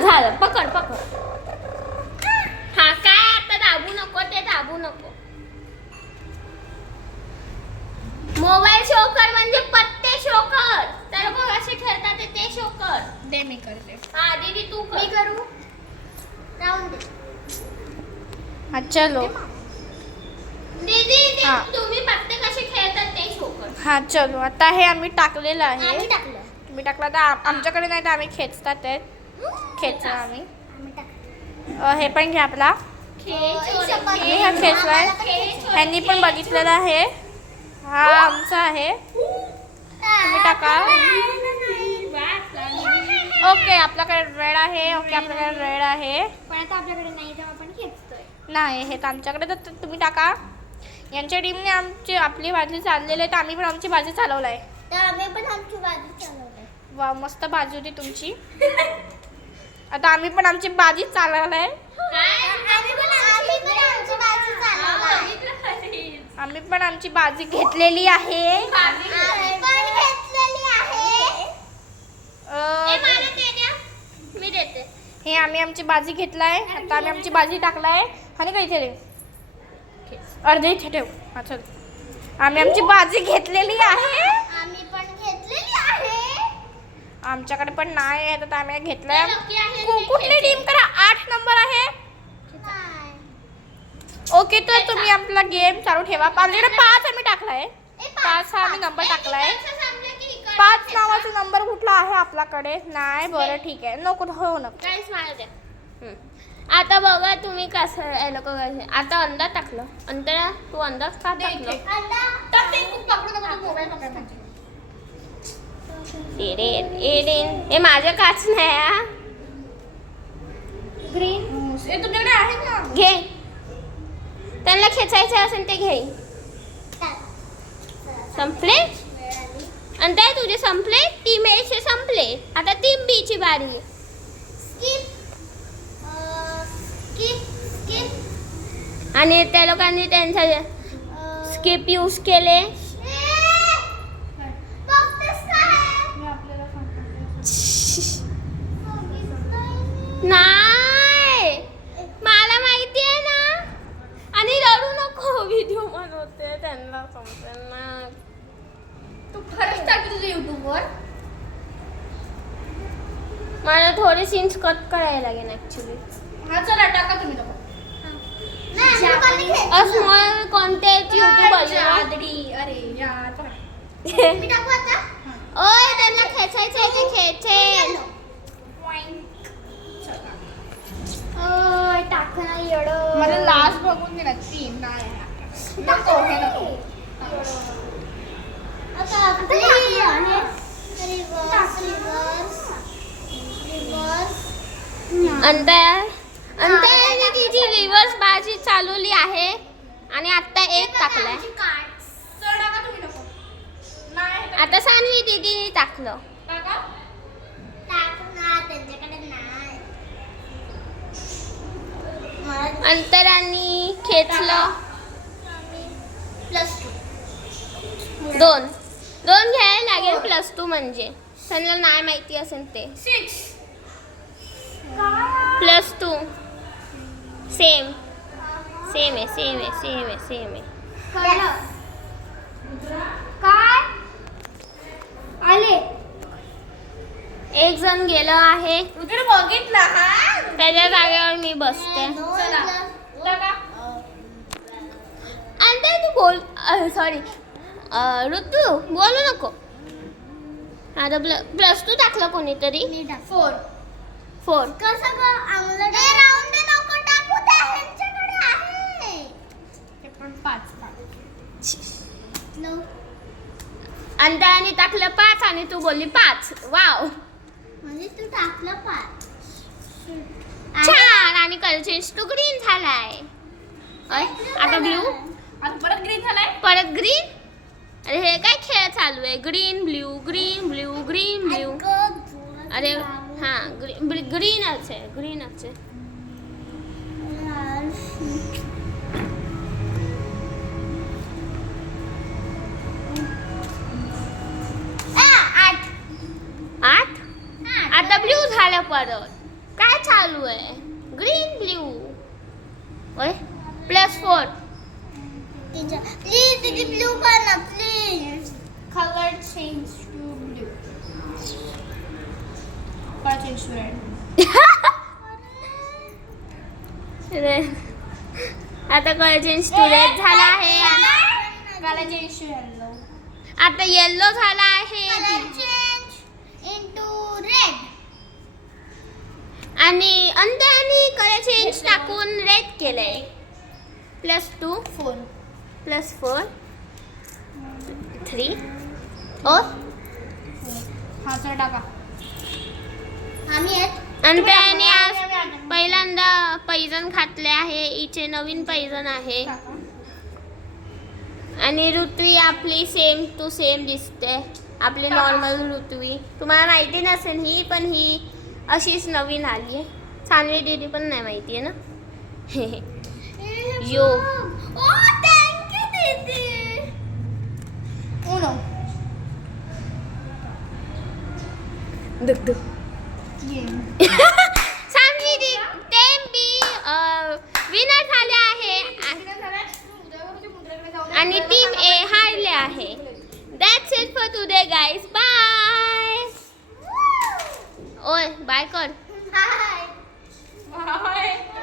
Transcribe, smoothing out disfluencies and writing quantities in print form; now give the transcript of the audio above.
झालं. पकड पकड. हा काय आता दाबू नको, ते दाबू नको. मोबाईल शो कर म्हणजे पत्ते शो कर. तर बघ असे खेळतात ते शो कर. दे मी करते. हा दीदी तू कर. मी करू. राऊंड दे. हा चलो. दीदी हा. तुम्ही पत्ते कसे खेळतात ते शो कर. हा चलो. आता हे आम्ही टाकलेलं आहे. आम्ही टाकलं. तुम्ही टाकला तर आमच्याकडे नाही तर आम्ही खेचतात आहेत. खेचलं आम्ही. हे पण घ्या आपला. मी हा खेचलाय. ह्यांनी पण बघितलेला आहे. हा आमचा आहे. तुम्ही टाका. ओके आपल्याकडे रेड आहे. ओके आपल्याकडे रेड आहे. पण आता आपल्याकडे नाही तेव्हा आपण खेचतोय. नाही हे तर आमच्याकडे तर तुम्ही टाका. यांच्या टीमने आपली बाजू चाललेली आहे तर आम्ही पण आमची बाजू चालवलाय. तर आम्ही पण आमची बाजू चालवली. वा मस्त बाजू होती तुमची. आता आम्ही पण आमची बाजी चालवलाय. आम्ही पण आमची बाजी घेतलेली आहे. मी देते. हे आम्ही आमची बाजी घेतलाय. आता आम्ही आमची बाजी टाकलाय. आणि काय इथे रे अर्धे इथे ठेव. हा चल आम्ही आमची बाजी घेतलेली आहे. आम्ही पण घेतलेली आहे. आमच्याकडे पण नाही आहे तर आम्ही घेतलाय. कुठली टीम करा 8 नंबर आहे. ओके तर तुम्ही आपला गेम चालू ठेवा. आपल्याकडे 5 आम्ही टाकलाय. 5 हा आम्ही नंबर टाकलाय. 5 नावाचा नंबर कुठला आहे आपल्याकडे नाही. बरं ठीक आहे नको हो नको. काहीच मला द्या. आता बघा तुम्ही कसं लोक कसे. आता अंडा टाकलं. अंडा तू अंडा का टाकलं. हे माझ्या काच नाही. ग्रीन तुमच्याकडे आहे ना. घे. त्यांना खेचायचे असेल ते घे. संपले आणि ते तुझे संपले. टीम ए चे संपले. आता टीम बी ची बारी आहे. आणि त्या लोकांनी त्यांचा स्किप यूज केले. नाही मला माहिती आहे ना. आणि रडू नको. व्हिडिओ बनवते त्यांना समजेल ना. तू खरंच टाकते तुझ्या युट्यूबवर. मला थोडे सीन्स कट करायला लागेल ऍक्च्युली. हा चला टाका तुम्ही नको. स्मॉल कॉन्टेंट यूट्यूब अरे यार ओय त्यांना खेचायचं आहे ते खेचेल. ओय टाक ना एवढं. मला लास्ट बघून घे ना. 3 नाही नको हे नको. अंतराने तिची रिव्हर्स बाजी चालवली आहे आणि आता एक टाकलाय. आता सानवी दीदीने टाकलं. अंतराने खेचलं. 2 घ्यायला लागेल. +2 म्हणजे त्यांना नाही माहिती असेल ते. 2 सेम आहे. काय आले. एक जण गेलं आहे. बघितला हा. त्याच्या जागेवर मी बसते. आणि तू बोल. सॉरी ऋतू बोलू नको. आता +2 टाकलं कोणीतरी. 4 कसं आम्हाला राऊंड नको टाकू. त्यांच्याकडे आहे. ते पण 5. अंतराने टाकलं 5 आणि तू बोलली 5. वाव म्हणजे तू टाकलं 5. छान. आणि कलर चेंज टू ग्रीन झालाय. आता ब्ल्यू. आता परत ग्रीन झालाय. परत ग्रीन. अरे हे काय खेळ चालू आहे. Green blue green blue green blue. अरे हा ग्रीनच आहे. आता ब्ल्यू झालं परत. काय चालू आहे ग्रीन ब्ल्यू ओय +4 प्लीज दीदी ब्लू कर ना please colour change to blue colour change to red आता कलर चेंज टू रेड झाला आहे कलर चेंज टू येलो आता येल्लो झाला आहे कलर चेंज इनटू रेड आणि अंत्याने कलर चेंज टाकून रेड केलंय +2 4 +4 3 और हा चल टाका आम्ही आहेत आणि त्याने आज पहिल्यांदा पैजण घातले आहे हिचे नवीन पैजण आहे आणि ऋत्वी आपली सेम टू सेम दिसते आपली नॉर्मल ऋत्वी तुम्हाला माहिती नसेल ही पण ही अशीच नवीन आली आहे सानवी दीदी पण नाही माहिती आहे ना यो ओ थँक्यू दीदी उनो दुख सानवी दीदी ते बी विनर झाले आहे आणि टीम ए हारले आहे that's it for today guys bye ओय बाय कर हाय बाय